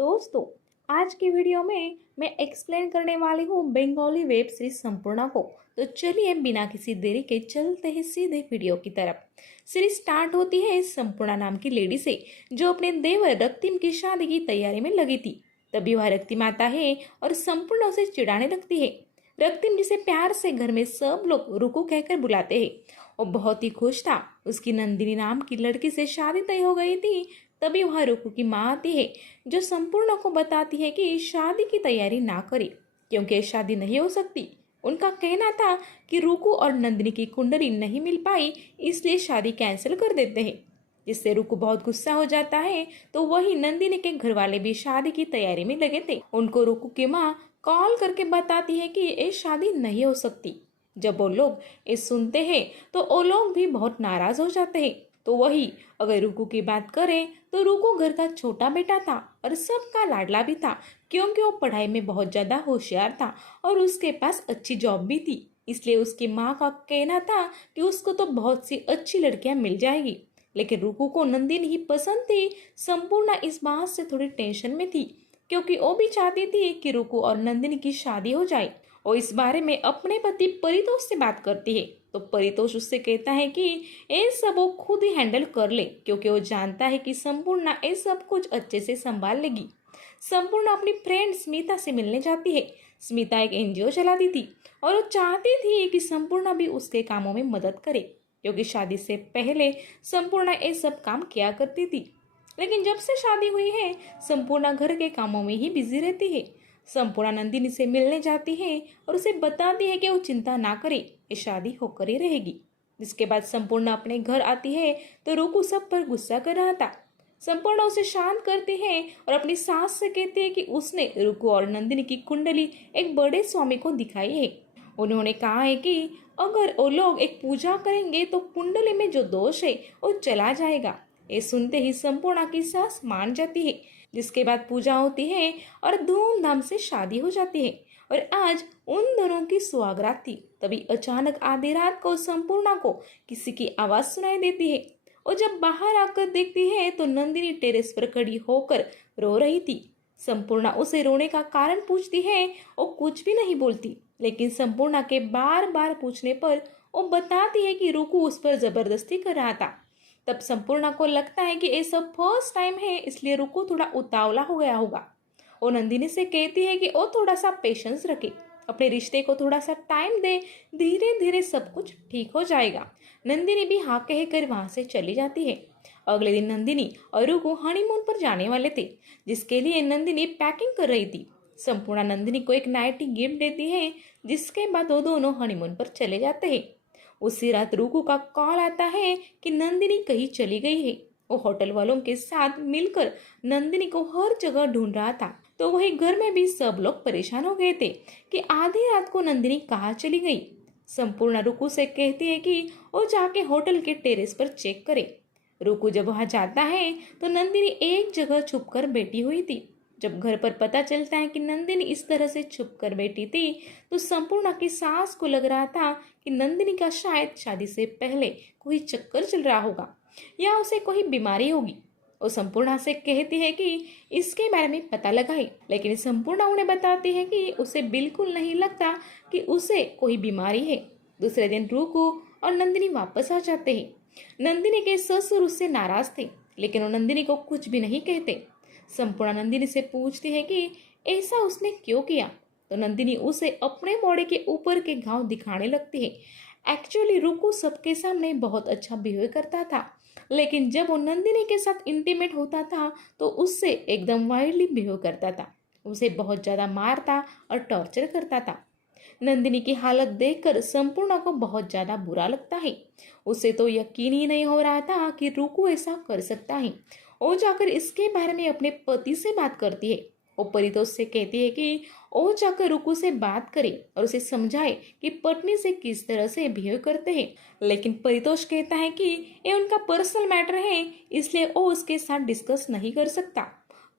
दोस्तों, आज की वीडियो में मैं एक्सप्लेन करने वाली हूँ बंगाली वेब सीरीज संपूर्णा को। तो चलिए बिना किसी देरी के चलते हैं सीधे वीडियो की तरफ। सीरीज स्टार्ट होती है संपूर्णा नाम की लेडी से, जो अपने देवर रक्तिम की शादी की तैयारी में लगी थी। तभी वह रक्तिम आता है और संपूर्णा उसे चिढ़ाने लगती है। रक्तिम, जिसे प्यार से घर में सब लोग रुकू कहकर बुलाते हैं, वो बहुत ही खुश था। उसकी नंदिनी नाम की लड़की से शादी तय हो गई थी। तभी वहां रुकू की माँ आती है, जो संपूर्णा को बताती है कि शादी की तैयारी ना करे, क्योंकि शादी नहीं हो सकती। उनका कहना था कि रुकू और नंदिनी की कुंडली नहीं मिल पाई, इसलिए शादी कैंसिल कर देते हैं। जिससे रुकू बहुत गुस्सा हो जाता है। तो वही नंदिनी के घर वाले भी शादी की तैयारी में लगे थे। उनको रुकू की माँ कॉल करके बताती है कि ये शादी नहीं हो सकती। जब वो लोग ये सुनते हैं तो वो लोग भी बहुत नाराज हो जाते हैं। तो वही अगर रुकू की बात करें तो रुकू घर का छोटा बेटा था और सबका लाडला भी था, क्योंकि वो पढ़ाई में बहुत ज्यादा होशियार था और उसके पास अच्छी जॉब भी थी। इसलिए उसकी माँ का कहना था कि उसको तो बहुत सी अच्छी लड़कियां मिल जाएगी। लेकिन रुकू को नंदिनी ही पसंद थी। संपूर्णा इस बात से थोड़ी टेंशन में थी, क्योंकि वो भी चाहती थी कि रुकू और नंदिनी की शादी हो जाए। वो इस बारे में अपने पति परितोष से बात करती है। तो परितोष उससे कहता है कि ये सब वो खुद ही हैंडल कर ले, क्योंकि वो जानता है कि संपूर्णा ये सब कुछ अच्छे से संभाल लेगी। संपूर्णा अपनी फ्रेंड स्मिता से मिलने जाती है। स्मिता एक एनजीओ चलाती थी और वो चाहती थी कि संपूर्णा भी उसके कामों में मदद करे, क्योंकि शादी से पहले संपूर्णा ये सब काम किया करती थी। लेकिन जब से शादी हुई है, संपूर्णा घर के कामों में ही बिजी रहती है। संपूर्णा नंदिनी से मिलने जाती है और उसे बताती है कि वो चिंता ना करे, ये शादी होकर ही रहेगी। जिसके बाद संपूर्णा अपने घर आती है तो रुकू सब पर गुस्सा कर रहा था। संपूर्णा उसे शांत करती है और अपनी सास से कहती है कि उसने रुकू और नंदिनी की कुंडली एक बड़े स्वामी को दिखाई है। उन्होंने कहा है कि अगर वो लोग एक पूजा करेंगे तो कुंडली में जो दोष है वो चला जाएगा। ये सुनते ही संपूर्णा की सास मान जाती है। जिसके बाद पूजा होती है और धूमधाम से शादी हो जाती है। और आज उन दोनों की सुहागरात थी। तभी अचानक आधी रात को संपूर्णा को किसी की आवाज सुनाई देती है। और जब बाहर आकर देखती है तो नंदिनी टेरेस पर खड़ी होकर रो रही थी। संपूर्णा उसे रोने का कारण पूछती है। वो कुछ भी नहीं बोलती, लेकिन संपूर्णा के बार बार पूछने पर वो बताती है कि रुकू उस पर जबरदस्ती कर रहा था। तब संपूर्णा को लगता है कि ये सब फर्स्ट टाइम है, इसलिए रुकू थोड़ा उतावला हो गया होगा। वो नंदिनी से कहती है कि वो थोड़ा सा पेशेंस रखे, अपने रिश्ते को थोड़ा सा टाइम दे, धीरे धीरे सब कुछ ठीक हो जाएगा। नंदिनी भी हाँ कहकर वहां से चली जाती है। अगले दिन नंदिनी और रुकू हनीमून पर जाने वाले थे, जिसके लिए नंदिनी पैकिंग कर रही थी। संपूर्णा नंदिनी को एक नाइटी गिफ्ट देती है, जिसके बाद वो दोनों हनीमून पर चले जाते हैं। उसी रात रुकू का कॉल आता है कि नंदिनी कहीं चली गई है। वो होटल वालों के साथ मिलकर नंदिनी को हर जगह ढूंढ रहा था। तो वही घर में भी सब लोग परेशान हो गए थे कि आधी रात को नंदिनी कहाँ चली गई। संपूर्णा रुकू से कहती है कि वो जाके होटल के टेरेस पर चेक करे। रुकू जब वहां जाता है तो नंदिनी एक जगह छुपकर बैठी हुई थी। जब घर पर पता चलता है कि नंदिनी इस तरह से छुप कर बैठी थी, तो संपूर्णा की सास को लग रहा था कि नंदिनी का शायद शादी से पहले कोई चक्कर चल रहा होगा या उसे कोई बीमारी होगी। वो संपूर्णा से कहती है कि इसके बारे में पता लगाए, लेकिन संपूर्णा उन्हें बताती है कि उसे बिल्कुल नहीं लगता कि उसे कोई बीमारी है। दूसरे दिन रुकू और नंदिनी वापस आ जाते हैं। नंदिनी के ससुर उससे नाराज थे, लेकिन वो नंदिनी को कुछ भी नहीं कहते। संपूर्णा नंदिनी से पूछती है कि ऐसा उसने क्यों किया। तो नंदिनी उसे अपने बॉडी के ऊपर के घाव दिखाने लगती है। एक्चुअली रुकू सबके सामने बहुत अच्छा बिहेव करता था, लेकिन जब वो नंदिनी के साथ इंटीमेट होता था तो उससे एकदम वाइल्डली बिहेव करता था। उसे बहुत ज्यादा मारता और टॉर्चर करता था। नंदिनी की हालत देखकर संपूर्णा को बहुत ज्यादा बुरा लगता है। उसे तो यकीन ही नहीं हो रहा था कि रुकू ऐसा कर सकता है। वो जाकर इसके बारे में अपने पति से बात करती है। वो परितोष से कहती है कि वो जाकर रुकू से बात करे और उसे समझाए कि पत्नी से किस तरह से बिहेव करते हैं। लेकिन परितोष कहता है कि ये उनका पर्सनल मैटर है, इसलिए वो उसके साथ डिस्कस नहीं कर सकता।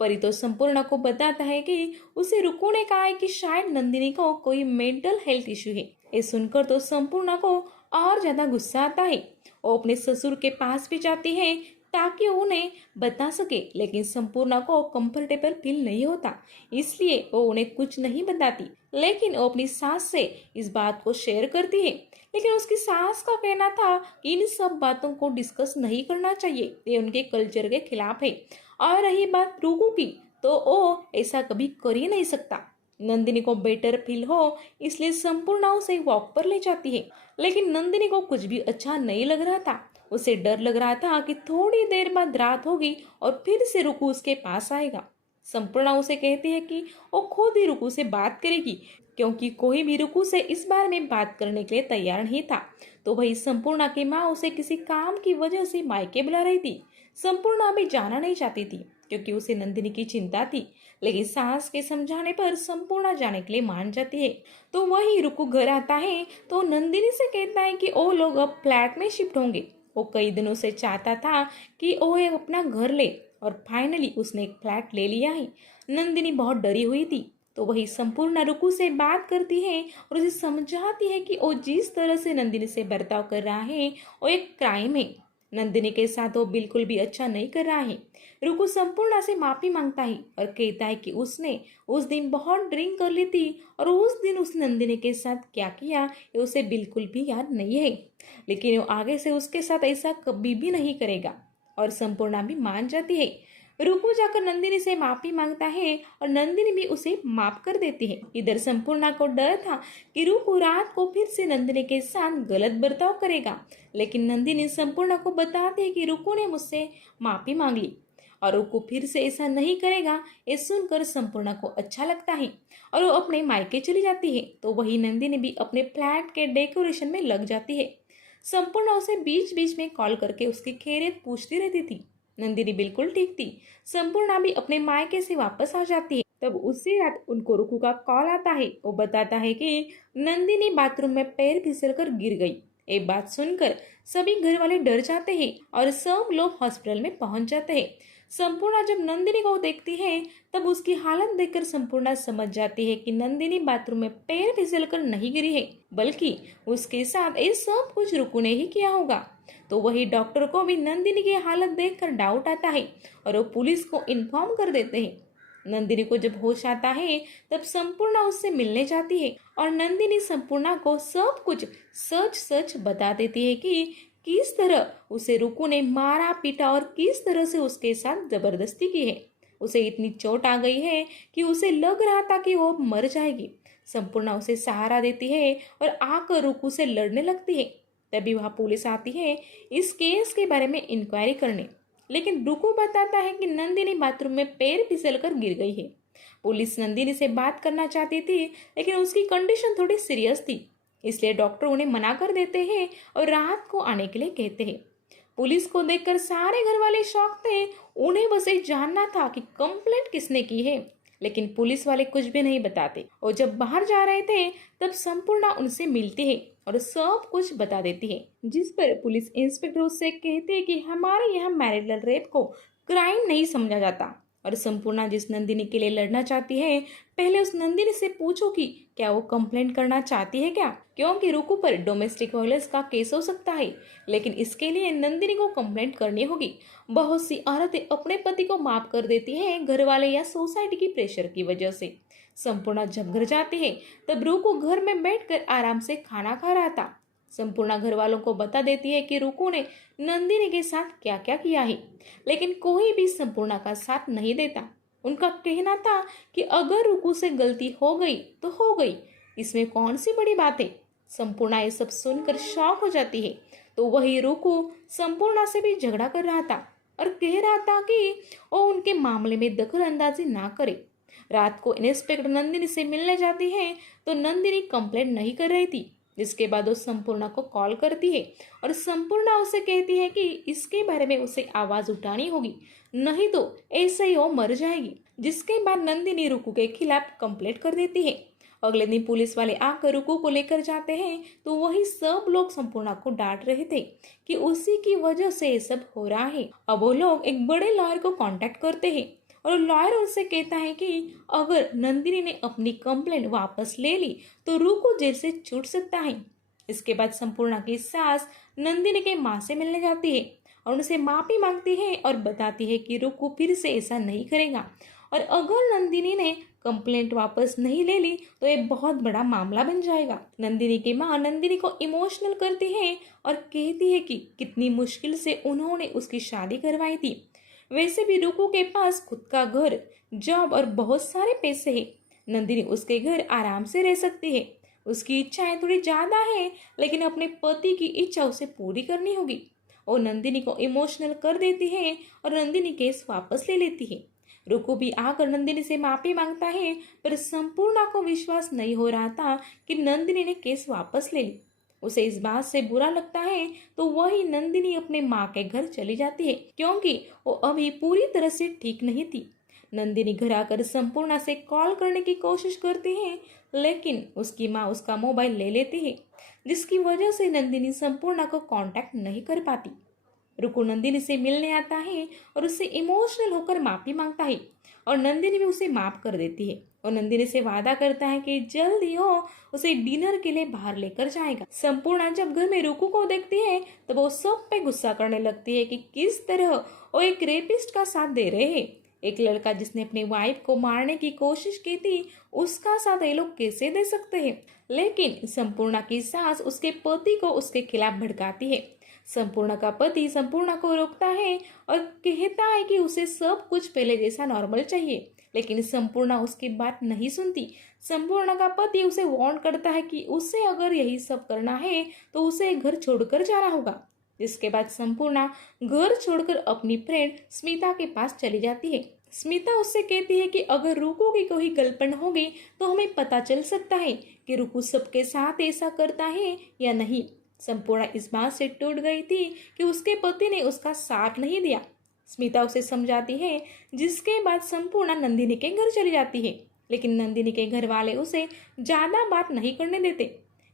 परितोष संपूर्णा को बताता है कि उसे रुकू ने कहा है कि शायद नंदिनी को कोई मेंटल हेल्थ इश्यू है। ये सुनकर तो संपूर्णा को और ज्यादा गुस्सा आता है। वो अपने ससुर के पास भी जाती है ताकि उन्हें बता सके, लेकिन संपूर्णा को कंफर्टेबल फील नहीं होता, इसलिए वो उन्हें कुछ नहीं बताती। लेकिन वो अपनी सास से इस बात को शेयर करती है, लेकिन उसकी सास का कहना था कि इन सब बातों को डिस्कस नहीं करना चाहिए, ये उनके कल्चर के खिलाफ है। और रही बात रुकू की, तो वो ऐसा कभी कर ही नहीं सकता। नंदिनी को बेटर फील हो, इसलिए संपूर्णा उसे वॉक पर ले जाती है, लेकिन नंदिनी को कुछ भी अच्छा नहीं लग रहा था। उसे डर लग रहा था कि थोड़ी देर बाद रात होगी और फिर से रुकू उसके पास आएगा। संपूर्णा उसे कहती है कि वो खुद ही रुकू से बात करेगी, क्योंकि कोई भी रुकू से इस बारे में बात करने के लिए तैयार नहीं था। तो वही संपूर्णा की माँ उसे किसी काम की वजह से मायके बुला रही थी। संपूर्णा अभी जाना नहीं चाहती थी, क्योंकि उसे नंदिनी की चिंता थी, लेकिन सास के समझाने पर संपूर्णा जाने के लिए मान जाती है। तो वही रुकू घर आता है तो नंदिनी से कहता है कि वो लोग अब फ्लैट में शिफ्ट होंगे। वो कई दिनों से चाहता था कि वो एक अपना घर ले, और फाइनली उसने एक फ्लैट ले लिया है। नंदिनी बहुत डरी हुई थी, तो वही संपूर्णा रुकू से बात करती है और उसे समझाती है कि वो जिस तरह से नंदिनी से बर्ताव कर रहा है वो एक क्राइम है। नंदिनी के साथ वो बिल्कुल भी अच्छा नहीं कर रहा है। रुकू संपूर्णा से माफी मांगता है और कहता है कि उसने उस दिन बहुत ड्रिंक कर ली थी, और उस दिन उस नंदिनी के साथ क्या किया ये उसे बिल्कुल भी याद नहीं है, लेकिन वो आगे से उसके साथ ऐसा कभी भी नहीं करेगा। और संपूर्णा भी मान जाती है। रुकू जाकर नंदिनी से माफी मांगता है और नंदिनी भी उसे माफ कर देती है। इधर संपूर्णा को डर था कि रुकू रात को फिर से नंदिनी के साथ गलत बर्ताव करेगा, लेकिन नंदिनी संपूर्णा को बताती है कि रुकू ने मुझसे माफी मांग ली और रुकू फिर से ऐसा नहीं करेगा। ये सुनकर संपूर्णा को अच्छा लगता है और वो अपने मायके चली जाती है। तो वही नंदिनी भी अपने फ्लैट के डेकोरेशन में लग जाती है। संपूर्णा उसे बीच बीच में कॉल करके उसकी खैरियत पूछती रहती थी। नंदिनी बिल्कुल ठीक थी। संपूर्णा भी अपने मायके से वापस आ जाती है। तब उसी रात उनको रुकू का कॉल आता है। वो बताता है कि नंदिनी बाथरूम में पैर फिसल कर गिर गई। ये बात सुनकर सभी घर वाले डर जाते हैं और सब लोग हॉस्पिटल में पहुंच जाते हैं। संपूर्णा जब नंदिनी को देखती है तब उसकी हालत देखकर संपूर्णा समझ जाती है कि नंदिनी बाथरूम में पैर फिसलकर नहीं गिरी है, बल्कि उसके साथ ये सब कुछ रुकू ने ही किया होगा। तो वही डॉक्टर को भी नंदिनी की हालत देखकर डाउट आता है और वो पुलिस को इन्फॉर्म कर देते हैं। नंदिनी को जब होश आता है तब संपूर्णा उससे मिलने जाती है और नंदिनी संपूर्णा को सब कुछ सच सच बता देती है कि किस तरह उसे रुकू ने मारा पीटा और किस तरह से उसके साथ जबरदस्ती की है। उसे इतनी चोट आ गई है कि उसे लग रहा था कि वो मर जाएगी। संपूर्णा उसे सहारा देती है और आकर रुकू से लड़ने लगती है। तभी वहां पुलिस आती है इस केस के बारे में इंक्वायरी करने, लेकिन रुकू बताता है कि नंदिनी बाथरूम में पैर फिसलकर गिर गई है। पुलिस नंदिनी से बात करना चाहती थी, लेकिन उसकी कंडीशन थोड़ी सीरियस थी, इसलिए डॉक्टर उन्हें मना कर देते हैं और रात को आने के लिए कहते हैं। पुलिस को देखकर सारे घर वाले शॉक थे। उन्हें बस ये जानना था कि कंप्लेंट किसने की है, लेकिन पुलिस वाले कुछ भी नहीं बताते। और जब बाहर जा रहे थे तब संपूर्णा उनसे मिलती है और सब कुछ बता देती है, जिस पर पुलिस इंस्पेक्टर उससे कहते हैं कि हमारे यहाँ मैरिटल रेप को क्राइम नहीं समझा जाता। और संपूर्णा जिस नंदिनी के लिए लड़ना चाहती है, पहले उस नंदिनी से पूछो कि क्या वो कंप्लेंट करना चाहती है क्या, क्योंकि रुकू पर डोमेस्टिक वायलेंस का केस हो सकता है, लेकिन इसके लिए नंदिनी को कंप्लेंट करनी होगी। बहुत सी औरतें अपने पति को माफ कर देती हैं घर वाले या सोसाइटी की प्रेशर की वजह से। संपूर्णा जब घर जाती है तब रुकू घर में बैठकर आराम से खाना खा रहा था। संपूर्णा घर वालों को बता देती है कि रुकू ने नंदिनी के साथ क्या क्या किया है, लेकिन कोई भी संपूर्णा का साथ नहीं देता। उनका कहना था कि अगर रुकू से गलती हो गई तो हो गई, इसमें कौन सी बड़ी बात है। संपूर्णा ये सब सुनकर शॉक हो जाती है। तो वही रुकू संपूर्णा से भी झगड़ा कर रहा था और कह रहा था कि वो उनके मामले में दखल अंदाजी ना करे। रात को इंस्पेक्टर नंदिनी से मिलने जाती है तो नंदिनी कंप्लेंट नहीं कर रही थी, जिसके बाद वो संपूर्णा को कॉल करती है और संपूर्णा उसे कहती है कि इसके बारे में उसे आवाज उठानी होगी, नहीं तो ऐसे ही वो मर जाएगी। जिसके बाद नंदिनी रुकू के खिलाफ कंप्लेंट कर देती है। अगले दिन पुलिस वाले आकर रुकू को लेकर जाते हैं तो वही सब लोग संपूर्णा को डांट रहे थे कि उसी की वजह से ये सब हो रहा है। अब वो लोग एक बड़े लॉयर को कांटेक्ट करते हैं और लॉयर उनसे कहता है कि अगर नंदिनी ने अपनी कंप्लेंट वापस ले ली तो रुकू जेल से छूट सकता है। इसके बाद संपूर्णा की सास नंदिनी के माँ से मिलने जाती है और उनसे माफी मांगती है और बताती है कि रुकू फिर से ऐसा नहीं करेगा। और अगर नंदिनी ने कंप्लेंट वापस नहीं ले ली तो ये बहुत बड़ा मामला बन जाएगा। नंदिनी की माँ नंदिनी को इमोशनल करती है और कहती है कि कितनी मुश्किल से उन्होंने उसकी शादी करवाई थी। वैसे भी रुकू के पास खुद का घर, जॉब और बहुत सारे पैसे हैं। नंदिनी उसके घर आराम से रह सकती है। उसकी इच्छाएं थोड़ी ज्यादा है, लेकिन अपने पति की इच्छा उसे पूरी करनी होगी। वो नंदिनी को इमोशनल कर देती है और नंदिनी केस वापस ले लेती है। रुकू भी आकर नंदिनी से माफी मांगता है, पर संपूर्णा को विश्वास नहीं हो रहा था कि नंदिनी ने केस वापस ले ली। उसे इस बात से बुरा लगता है तो वही नंदिनी अपने माँ के घर चली जाती है, क्योंकि वो अभी पूरी तरह से ठीक नहीं थी। नंदिनी घर आकर संपूर्णा से कॉल करने की कोशिश करती है, लेकिन उसकी माँ उसका मोबाइल ले लेती है, जिसकी वजह से नंदिनी संपूर्णा को कांटेक्ट नहीं कर पाती। रुकू नंदिनी से मिलने आता है और उससे इमोशनल होकर माफी मांगता है और नंदिनी भी उसे माफ कर देती है और नंदिनी से वादा करता है कि जल्द ही वो उसे डिनर के लिए बाहर लेकर जाएगा। संपूर्णा जब घर में रुकू को देखती है तो वो सब पे गुस्सा करने लगती है कि किस तरह वो एक रेपिस्ट का साथ दे रहे हैं। एक लड़का जिसने अपनी वाइफ को मारने की कोशिश की थी, उसका साथ ये लोग कैसे दे सकते हैं। लेकिन संपूर्णा की सास उसके पति को उसके खिलाफ भड़काती है। संपूर्णा का पति संपूर्णा को रोकता है और कहता है कि उसे सब कुछ पहले जैसा नॉर्मल चाहिए, लेकिन संपूर्णा उसकी बात नहीं सुनती। संपूर्णा का पति उसे वार्न करता है कि उसे अगर यही सब करना है तो उसे घर छोड़कर जाना होगा। जिसके बाद संपूर्णा घर छोड़कर अपनी फ्रेंड स्मिता के पास चली जाती है। स्मिता उससे कहती है कि अगर रुकू की कोई गर्लफ्रेंड होगी तो हमें पता चल सकता है कि रुकू सबके साथ ऐसा करता है या नहीं। संपूर्णा इस बात से टूट गई थी कि उसके पति ने उसका साथ नहीं दिया। स्मिता उसे समझाती है, जिसके बाद संपूर्णा नंदिनी के घर चली जाती है, लेकिन नंदिनी के घर वाले उसे ज्यादा बात नहीं करने देते।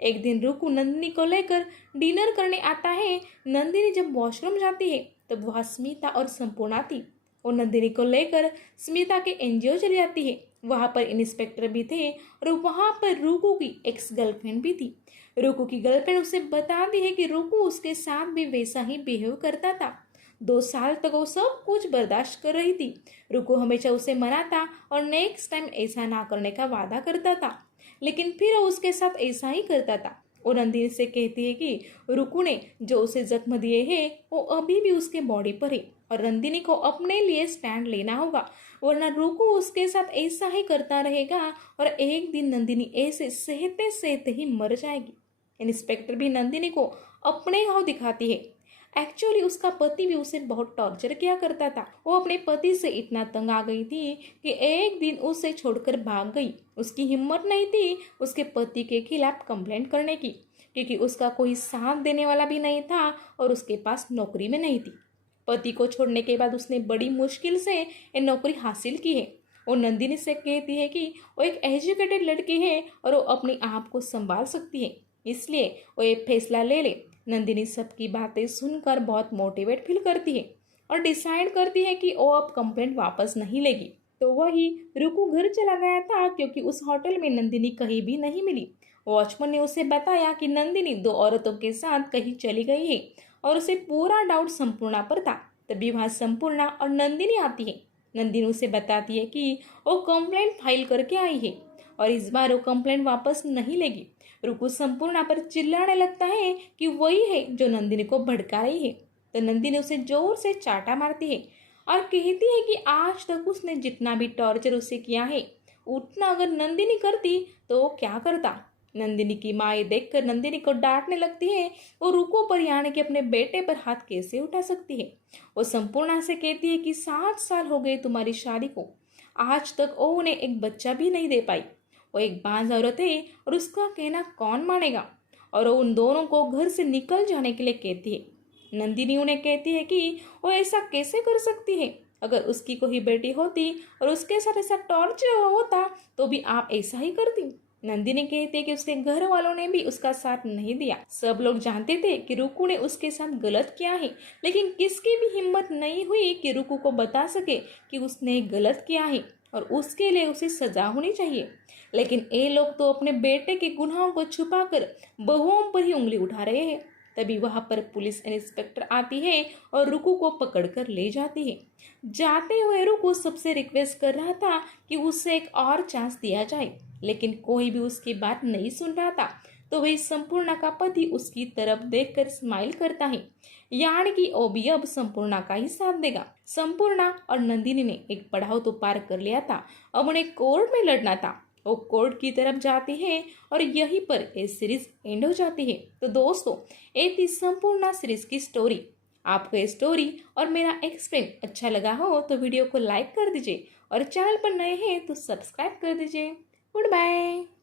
एक दिन रुकू नंदिनी को लेकर डिनर करने आता है। नंदिनी जब वॉशरूम जाती है तब वहाँ स्मिता और संपूर्णा थी। वो नंदिनी को लेकर स्मिता के एनजीओ चली जाती है। वहाँ पर इंस्पेक्टर भी थे और वहाँ पर रुकू की एक्स गर्लफ्रेंड भी थी। रुकू की गर्लफ्रेंड उसे बताती है कि रुकू उसके साथ भी वैसा ही बिहेव करता था। 2 साल तक वो सब कुछ बर्दाश्त कर रही थी। रुकू हमेशा उसे मनाता और नेक्स्ट टाइम ऐसा ना करने का वादा करता था, लेकिन फिर वो उसके साथ ऐसा ही करता था। और नंदिनी से कहती है कि रुकू ने जो उसे जख्म दिए हैं वो अभी भी उसके बॉडी पर है और नंदिनी को अपने लिए स्टैंड लेना होगा, वरना रुकू उसके साथ ऐसा ही करता रहेगा और एक दिन नंदिनी ऐसे सहते सहते ही मर जाएगी। इंस्पेक्टर भी नंदिनी को अपने घाव दिखाती है। एक्चुअली उसका पति भी उसे बहुत टॉर्चर किया करता था। वो अपने पति से इतना तंग आ गई थी कि एक दिन उसे छोड़कर भाग गई। उसकी हिम्मत नहीं थी उसके पति के खिलाफ कंप्लेंट करने की, क्योंकि उसका कोई साथ देने वाला भी नहीं था और उसके पास नौकरी में नहीं थी। पति को छोड़ने के बाद उसने बड़ी मुश्किल से ये नौकरी हासिल की है। वो नंदिनी से कहती है कि वो एक एजुकेटेड लड़की है और वो अपने आप को संभाल सकती है, इसलिए वो एक फैसला ले ले। नंदिनी सबकी बातें सुनकर बहुत मोटिवेट फील करती है और डिसाइड करती है कि वो अब कंप्लेंट वापस नहीं लेगी। तो वही रुकू घर चला गया था, क्योंकि उस होटल में नंदिनी कहीं भी नहीं मिली। वॉचमैन ने उसे बताया कि नंदिनी 2 औरतों के साथ कहीं चली गई है और उसे पूरा डाउट संपूर्णा पर था। तभी वहाँ संपूर्णा और नंदिनी आती है। नंदिनी उसे बताती है कि वो कंप्लेंट फाइल करके आई है और इस बार वो कंप्लेंट वापस नहीं लेगी। रुकू संपूर्णा पर चिल्लाने लगता है कि वही है जो नंदिनी को भड़का रही है। तो नंदिनी उसे जोर से चाटा मारती है और कहती है कि आज तक उसने जितना भी टॉर्चर उसे किया है उतना अगर नंदिनी करती तो वो क्या करता। नंदिनी की माँ ये देखकर नंदिनी को डांटने लगती है। वो रुकू पर यानी कि अपने बेटे पर हाथ कैसे उठा सकती है। वो संपूर्णा से कहती है कि 7 साल हो गए तुम्हारी शादी को, आज तक वो उन्हें एक बच्चा भी नहीं दे पाई। वो एक बांझ औरत है और उसका कहना कौन मानेगा, और वो उन दोनों को घर से निकल जाने के लिए कहती है। नंदिनी उन्हें कहती है कि वो ऐसा कैसे कर सकती है, अगर उसकी कोई बेटी होती और उसके साथ ऐसा टॉर्चर होता तो भी आप ऐसा ही करती। नंदिनी कहती है कि उसके घर वालों ने भी उसका साथ नहीं दिया। सब लोग जानते थे कि रुकू ने उसके साथ गलत किया है, लेकिन किसकी भी हिम्मत नहीं हुई कि रुकू को बता सके कि उसने गलत किया है और उसके लिए उसे सजा होनी चाहिए। लेकिन ये लोग तो अपने बेटे के गुनाहों को छुपाकर बहुओं पर ही उंगली उठा रहे हैं। तभी वहां पर पुलिस इंस्पेक्टर आती है और रुकू को पकड़कर ले जाती है। जाते हुए रुकू सबसे रिक्वेस्ट कर रहा था कि उसे एक और चांस दिया जाए, लेकिन कोई भी उसकी बात नहीं सुन रहा था। तो वही संपूर्णा का पति उसकी तरफ देखकर स्माइल करता है, यानी कि वो भी अब संपूर्णा का ही साथ देगा। संपूर्णा और नंदिनी ने एक पड़ाव तो पार कर लिया था, अब उन्हें कोर्ट में लड़ना था। वो कोर्ट की तरफ जाती है और यहीं पर ये सीरीज एंड हो जाती है। तो दोस्तों, ये थी संपूर्णा सीरीज की स्टोरी। आपको ये स्टोरी और मेरा एक्सप्लेन अच्छा लगा हो तो वीडियो को लाइक कर दीजिए और चैनल पर नए हैं तो सब्सक्राइब कर दीजिए। Good bye.